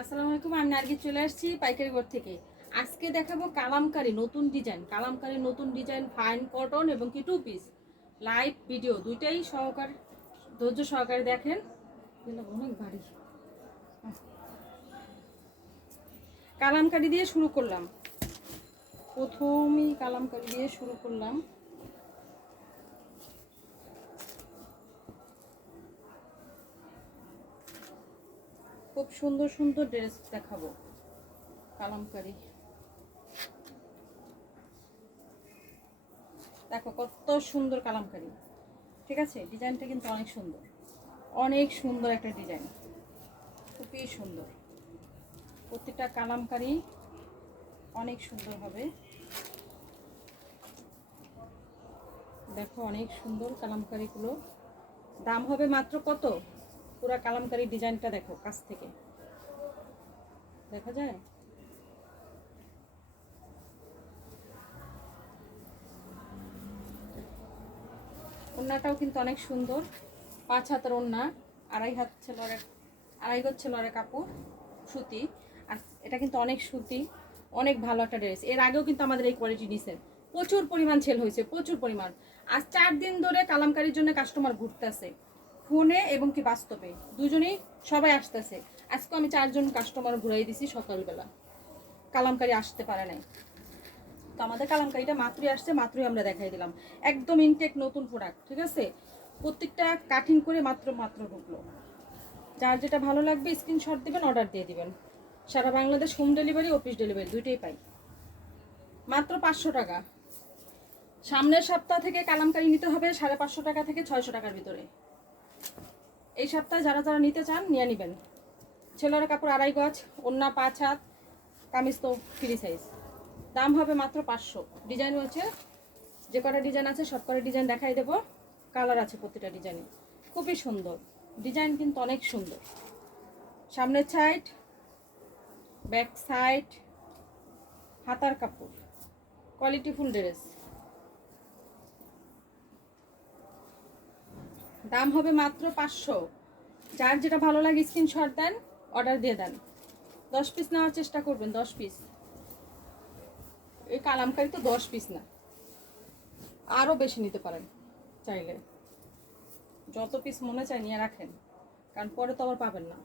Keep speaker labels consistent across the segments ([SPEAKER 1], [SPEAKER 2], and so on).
[SPEAKER 1] আসসালামু আলাইকুম আমি নার্গিস চলে আসছি পাইকারি ঘর থেকে। আজকে দেখাবো কালামকারি নতুন ডিজাইন। কালামকারি নতুন ডিজাইন ফাইন কটন এবং কি টু পিস লাইভ ভিডিও দুইটাই সহকার ধৈর্য সহকারে দেখেন। অনেক ভারী। কালামকারি দিয়ে শুরু করলাম। প্রথমেই কালামকারি দিয়ে শুরু করলাম। খুব সুন্দর সুন্দর ড্রেস দেখাবো। কালামকারি। দেখো কত সুন্দর কালামকারি। ঠিক আছে? ডিজাইনটা কিন্তু অনেক সুন্দর। অনেক সুন্দর একটা ডিজাইন। খুবই সুন্দর। প্রতিটা কালামকারি অনেক সুন্দর হবে। দেখো অনেক সুন্দর কালামকারিগুলো। দাম হবে মাত্র কত? পুরা কালামকারি ডিজাইনটা দেখো, কাছ থেকে। দেখা যায়? ওড়নাটাও কিন্তু অনেক সুন্দর। পাঁচ হাতের ওড়না আড়াই হাত ছেলরের আড়াই গজ ছেলরের কাপড়, সুতি। আর এটা কিন্তু অনেক সুতি, অনেক ভালো একটা ড্রেস। এর আগেও কিন্তু আমাদের এই কোয়ালিটি নিছেন প্রচুর পরিমাণ সেল হয়েছে, প্রচুর পরিমাণ। আজ চার দিন ধরে কালামকারির জন্য কাস্টমার ঘুরতেছে। ফোনে এবং কি বাস্তবে। দুজনেই সবাই আসতেছে। আজকে আমি চারজন কাস্টমার ঘুরাই দিছি সকালবেলা। কালামকারি আসতে পারে নাই। তো আমাদের কালামকারিটা মাত্রই আসছে, মাত্রই আমরা দেখাই দিলাম। একদম ইনটেক নতুন প্রোডাক্ট ঠিক আছে? প্রত্যেকটা কাটিং করে মাত্র মাত্র ঢুকলো। যার যেটা ভালো লাগবে স্ক্রিনশট দিবেন অর্ডার দিয়ে দিবেন। সারা Bangladesh home delivery office delivery দুইটাই পাই। মাত্র পাঁচশো টাকা। সামনের সপ্তাহ থেকে কালামকারি নিতে হবে সাড়ে পাঁচশো টাকা থেকে ছয়শো টাকার ভিতরে। এই সপ্তাহে যারা যারা নিতে চান, নিয়ে নেবেন। ছেলেরা কাপড় আড়াই গজ ওন্না পাঁচ হাত, কামিজ তো ফ্রি সাইজ দাম হবে মাত্র পাঁচশো। ডিজাইন হচ্ছে, যে কটা ডিজাইন আছে, সব কটা ডিজাইন দেখাই দেবো। কালার আছে প্রতিটা ডিজাইনে খুবই সুন্দর। ডিজাইন কিন্তু অনেক সুন্দর। সামনের সাইড ব্যাক সাইড হাতার কাপড়। কোয়ালিটি ফুল ড্রেস দাম হবে মাত্র পাঁচশো। যার যেটা ভালো লাগে স্ক্রিনশট দেন অর্ডার দিয়ে দেন। দশ পিস নেওয়ার চেষ্টা করবেন, দশ পিস এই কালামকারি তো দশ পিস না। আরও বেশি নিতে পারেন চাইলে। যত পিস মনে চায় নিয়ে রাখেন, কারণ পরে তো আবার পাবেন না।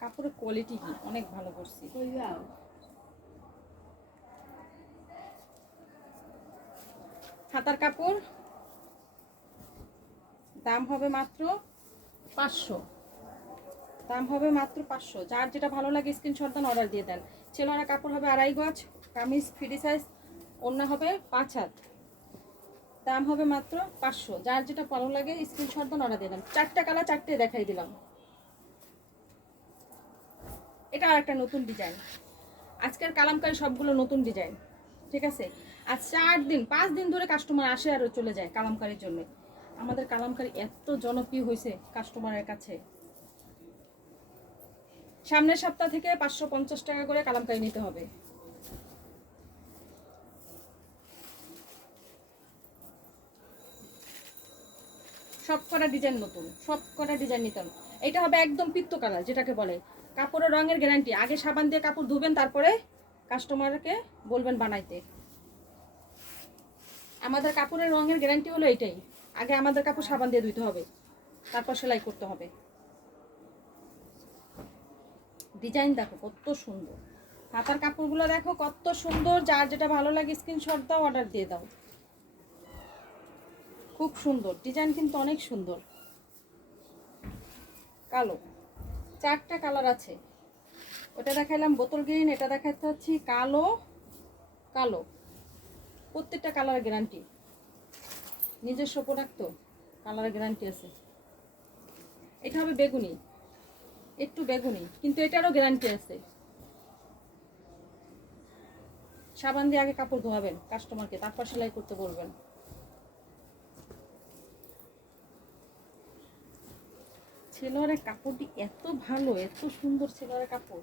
[SPEAKER 1] কাপড়ের কোয়ালিটি কি? অনেক ভালো করছি। হাতার কাপড় দাম হবে মাত্র পাঁচশো। দাম হবে মাত্র পাঁচশো। যার যেটা ভালো লাগে স্ক্রিনশট দেন অর্ডার দিয়ে দেন। ছেলেরা কাপড় হবে আড়াই গজ, কামিজ, ফ্রি সাইজ অন্য হবে পাঁচ হাত। দাম হবে মাত্র পাঁচশো। যার যেটা ভালো লাগে স্ক্রিনশট দেন অর্ডার দিয়ে দেন। চারটা কালার চারটে দেখাই দিলাম। এটা আর একটা নতুন ডিজাইন আজকের কালামকারি সবগুলো নতুন ডিজাইন ঠিক আছে? আর চার দিন, পাঁচ দিন ধরে কাস্টমার আসে আর চলে যায় কালামকারির জন্য। আমাদের কালামকারি এত জনপ্রিয় হয়েছে কাস্টমারের কাছে। সামনের সপ্তাহ থেকে পাঁচশো পঞ্চাশ টাকা করে কালামকারি নিতে হবে। সব কটা ডিজাইন নতুন সব কটা ডিজাইন নিতে হবে। এটা হবে একদম পিত্ত কালার, যেটাকে বলে। কাপড়ের রঙের গ্যারান্টি আগে সাবান দিয়ে কাপড় ধুবেন, তারপরে কাস্টমারকে বলবেন বানাইতে। আমাদের কাপড়ের রঙের গ্যারান্টি হলো এটাই আগে আমাদের কাপড় সাবান দিয়ে ধুইতে হবে। তারপর সেলাই করতে হবে। ডিজাইন দেখো কত সুন্দর। হাতার কাপড়গুলো দেখো কত সুন্দর। যার যেটা ভালো লাগে স্ক্রিনশট দাও অর্ডার দিয়ে দাও। খুব সুন্দর। ডিজাইন কিন্তু অনেক সুন্দর। কালো। চারটা কালার আছে। ওটা দেখাইলাম বোতল গ্রিন এটা দেখাতে হচ্ছে কালো কালো। প্রত্যেকটা কালার গ্যারান্টি নিজস্ব প্রোডাক্ট তো কালার গ্যারান্টি আছে। এটা হবে বেগুনি, একটু বেগুনি, কিন্তু এটারও গ্যারান্টি আছে। সাবান দিয়ে আগে কাপড় ধোয়াবেন কাস্টমারকে তারপর সেলাই করতে বলবেন। ছেলের কাপড়টি এত ভালো, এত সুন্দর ছেলের কাপড়।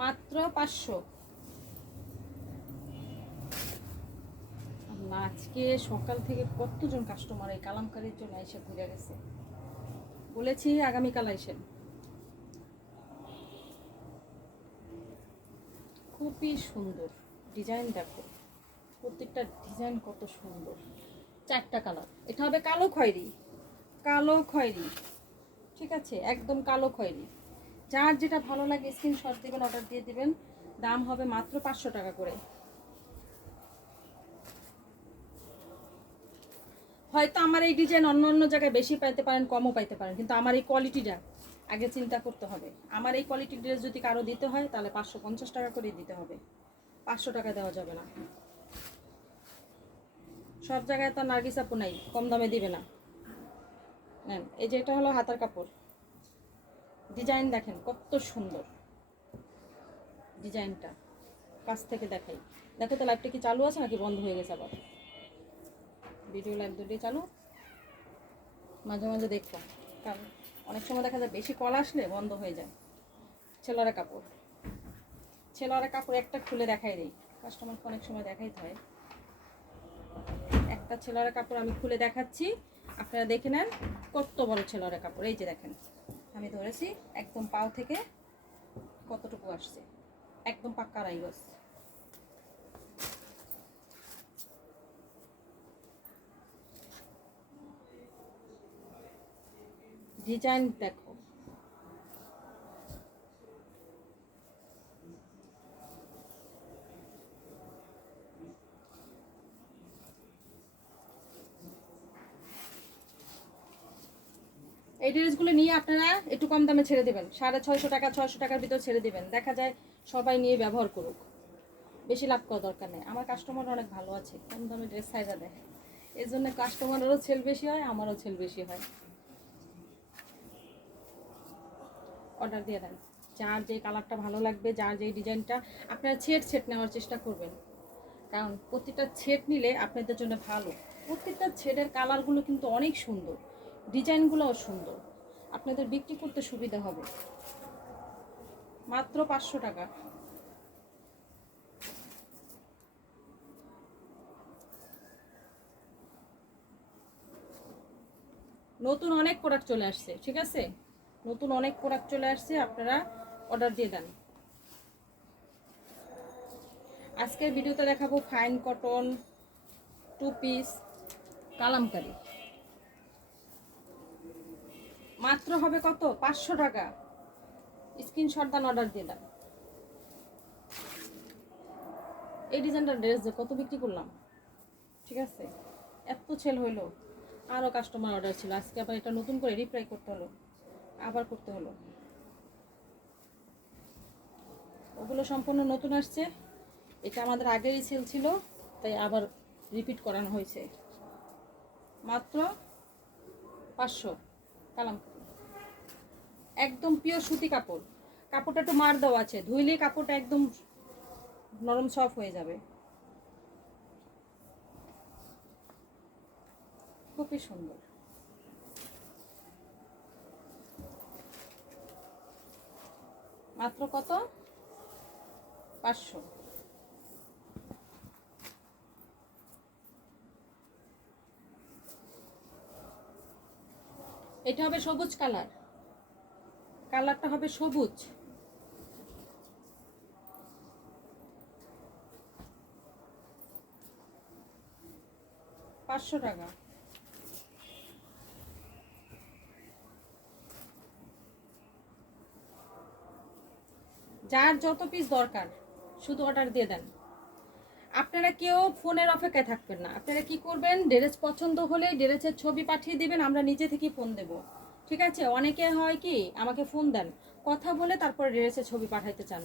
[SPEAKER 1] মাত্র পাঁচশো। আজকে সকাল থেকে কতজন কাস্টমার এই কালামকারির জন্য এসে ঘুরে গেছে? বলেছি আগামীকাল আইসেন। খুবই সুন্দর ডিজাইন দেখো। প্রত্যেকটা ডিজাইন কত সুন্দর। চারটা কালার এটা হবে কালো খয়েরি। কালো খয়েরি। ঠিক আছে? একদম কালো খয়েরি। যার যেটা ভালো লাগে স্ক্রিনশট দেবেন অর্ডার দিয়ে দিবেন। দাম হবে মাত্র পাঁচশো টাকা করে। হয়তো আমার এই ডিজাইন অন্য অন্য জায়গায় বেশি পাইতে পারেন, কমও পাইতে পারেন, কিন্তু আমার এই কোয়ালিটিটা আগে চিন্তা করতে হবে। আমার এই কোয়ালিটির ড্রেস যদি কারও দিতে হয়, তাহলে পাঁচশো পঞ্চাশ টাকা করে দিতে হবে। পাঁচশো টাকা দেওয়া যাবে না। সব জায়গায় তো নার্গিস আপু নাই, কম দামে দিবে না। নেন, এই যে এটা হলো হাতার কাপড়। ডিজাইন দেখেন, কত সুন্দর। ডিজাইনটা, কাছ থেকে দেখাই। দেখো তো লাইভটা কি চালু আছে নাকি বন্ধ হয়ে গেছে আবার? ভিডিও লাইভ দুটোই চালু। মাঝে মাঝে দেখব। কারণ অনেক সময় দেখা যায় বেশি কল আসলে বন্ধ হয়ে যায়। ছেলেরা কাপড়। ছেলেরা কাপড় একটা খুলে দেখাই দিই। কাস্টমারকে অনেক সময় দেখাইতে হয়। একটা ছেলেরা কাপড় আমি খুলে দেখাচ্ছি। আপনারা দেখে নেন কত বড় ছেলেরা কাপড়। এই যে দেখেন, আমি ধরেছি একদম পাও থেকে কতটুকু আসছে। একদম পাক্কা রাইগস। ডিজাইন দেখো। এই ড্রেসগুলো নিয়ে আপনারা একটু কম দামে ছেড়ে দেবেন। সাড়ে ছয়শো টাকা, ছয়শো টাকার ভিতর ছেড়ে দেবেন। দেখা যায় সবাই নিয়ে ব্যবহার করুক। বেশি লাভ করার দরকার নেই। আমার কাস্টমার অনেক ভালো আছে। কম দামে ড্রেস সাইজা দেয়। এই জন্য কাস্টমারেরও ছেল বেশি হয়, আমারও ছেল বেশি হয়। অর্ডার দিয়ে দেন। যার যে কালারটা ভালো লাগবে, যার যে ডিজাইনটা, আপনারা ছেট ছেট নেওয়ার চেষ্টা করবেন। কারণ প্রত্যেকটা ছেট নিলে আপনাদের জন্য ভালো। প্রত্যেকটা ছেটের কালারগুলো কিন্তু অনেক সুন্দর। ডিজাইনগুলোও সুন্দর। আপনাদের বিক্রি করতে সুবিধা হবে। মাত্র পাঁচশো টাকা। নতুন অনেক প্রোডাক্ট চলে আসছে, ঠিক আছে? নতুন অনেক প্রোডাক্ট চলে আসছে, আপনারা অর্ডার দিয়ে দেন। আজকের ভিডিওতে দেখাবো fine cotton two piece kalamkari. মাত্র হবে কত? পাঁচশো টাকা। স্ক্রিনশট দান অর্ডার দিয়ে দেন। এই ডিজাইনটার ড্রেস যে কত বিক্রি করলাম? ঠিক আছে? এত সেল হইল। আরও কাস্টমার অর্ডার ছিল। আজকে আবার এটা নতুন করে রিপ্লাই করতে হলো। আবার করতে হলো। ওগুলো সম্পূর্ণ নতুন আসছে। এটা আমাদের আগেই সেল ছিল, তাই আবার রিপিট করানো হয়েছে। মাত্র পাঁচশো কালাম। একদম পিওর সুতি কাপড়। কাপড়টা একটু মার দেওয়া আছে। ধুইলে কাপড়টা একদম নরম সফট হয়ে যাবে। খুবই সুন্দর। মাত্র কত? পাঁচশো। এটা হবে সবুজ কালার। কালারটা হবে সবুজ। পাঁচশো টাকা। যার যত পিস দরকার, শুধু অর্ডার দিয়ে দেন। আপনারা কেউ ফোনের অপেক্ষায় থাকবেন না। আপনারা কি করবেন? ড্রেস পছন্দ হলে ড্রেসের ছবি পাঠিয়ে দিবেন, আমরা নিজে থেকে ফোন দেব। ঠিক আছে? অনেকে হয় কি, আমাকে ফোন দেন। কথা বলে তারপরে ড্রেসের ছবি পাঠাইতে চান।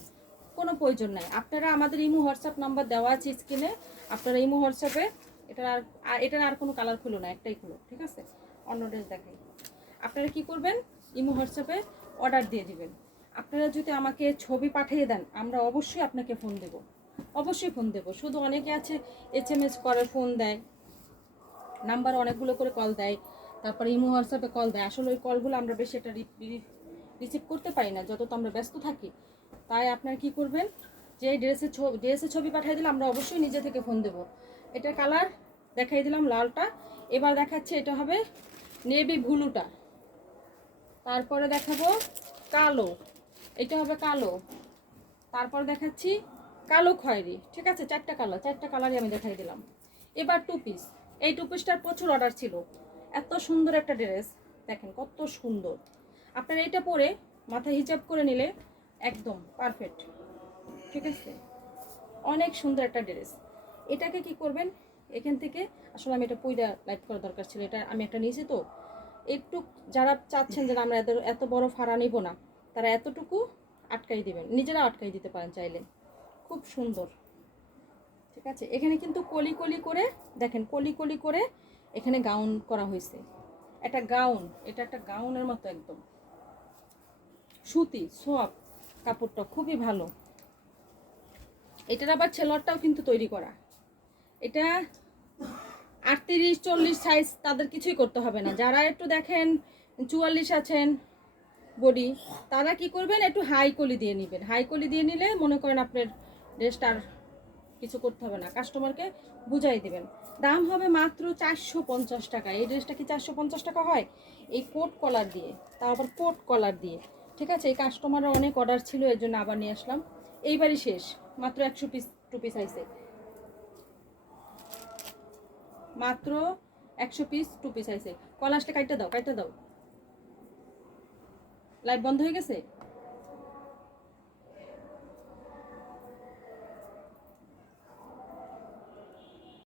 [SPEAKER 1] কোনো প্রয়োজন নাই। আপনারা আমাদের ইমো, হোয়াটসঅ্যাপ নাম্বার দেওয়া আছে স্ক্রিনে। আপনারা ইমো, হোয়াটসঅ্যাপে এটার আর এটার আর কোনো কালার খুলো না, একটাই খুলো। ঠিক আছে? অন্য ড্রেস দেখাই। আপনারা কি করবেন? ইমো, হোয়াটসঅ্যাপে অর্ডার দিয়ে দিবেন। আপনারা যদি আমাকে ছবি পাঠিয়ে দেন, আমরা অবশ্যই আপনাকে ফোন দেব। অবশ্যই ফোন দেব। শুধু অনেকে আছে এস এম এস করে, ফোন দেয়। নাম্বার অনেকগুলো করে কল দেয়। তারপরে ইমো হোয়াটসঅ্যাপে কল দেয়। আসলে ওই কলগুলো আমরা বেশি এটা রিসিভ করতে পারি না। যত তো আমরা ব্যস্ত থাকি, তাই আপনারা কি করবেন? যে ড্রেসের ছবি ড্রেসের ছবি পাঠিয়ে দিলে আমরা অবশ্যই নিজে থেকে ফোন দেব। এটার কালার দেখাই দিলাম, লালটা। এবার দেখাচ্ছে এটা হবে নেভি ব্লুটা তারপরে দেখাবো কালো। এটা হবে কালো। তারপর দেখাচ্ছি কালো খয়েরি। ঠিক আছে? চারটা কালার, চারটা কালারই আমি দেখাই দিলাম। এবার টু পিস এই টু পিসটার প্রচুর অর্ডার ছিল। এত সুন্দর একটা ড্রেস দেখেন কত সুন্দর। আপনার এইটা পরে মাথায় হিজাব করে নিলে একদম পারফেক্ট ঠিক আছে? অনেক সুন্দর একটা ড্রেস এটাকে কি করবেন? এখান থেকে আসলে আমি এটা পইরা লাইট করা দরকার ছিল। এটা আমি একটা নিয়েছি তো। একটু যারা চাচ্ছেন যে আমরা এত এত বড় ফাড়া নিব না। তারা এতটুকু আটকাই দিবেন। নিজেরা আটকাই দিতে পারেন চাইলে। খুব সুন্দর। ঠিক আছে? এখানে কিন্তু কলি কলি করে, দেখেন, কলি কলি করে এখানে গাউন করা হয়েছে। একটা গাউন, এটা একটা গাউনের মতো একদম। সুতি, সোয়াব কাপড়টা খুবই ভালো। এটার আবার ছেলরটাও কিন্তু তৈরি করা। এটা আটত্রিশ, চল্লিশ সাইজ তাদের কিছুই করতে হবে না। যারা একটু দেখেন, চুয়াল্লিশ আছেন বডি তারা কি করবেন? একটু হাই কলি দিয়ে নেবেন। হাই কলি দিয়ে নিলে মনে করেন আপনার ড্রেসটা আর কিছু করতে হবে না। কাস্টমারকে বুঝাই দেবেন। দাম হবে মাত্র চারশো পঞ্চাশ টাকা। এই ড্রেসটা কি চারশো পঞ্চাশ টাকা হয়? এই কোট কলার দিয়ে আবার কোট কলার দিয়ে। ঠিক আছে? এই কাস্টমারের অনেক অর্ডার ছিল, এর জন্য আবার নিয়ে আসলাম। এইবারই শেষ। মাত্র একশো পিস টু পিস আইসে মাত্র একশো পিস টু পিস আইসে কলাসটা কাইটা দাও কাইটা দাও। লাইভ বন্ধ হয়ে গেছে?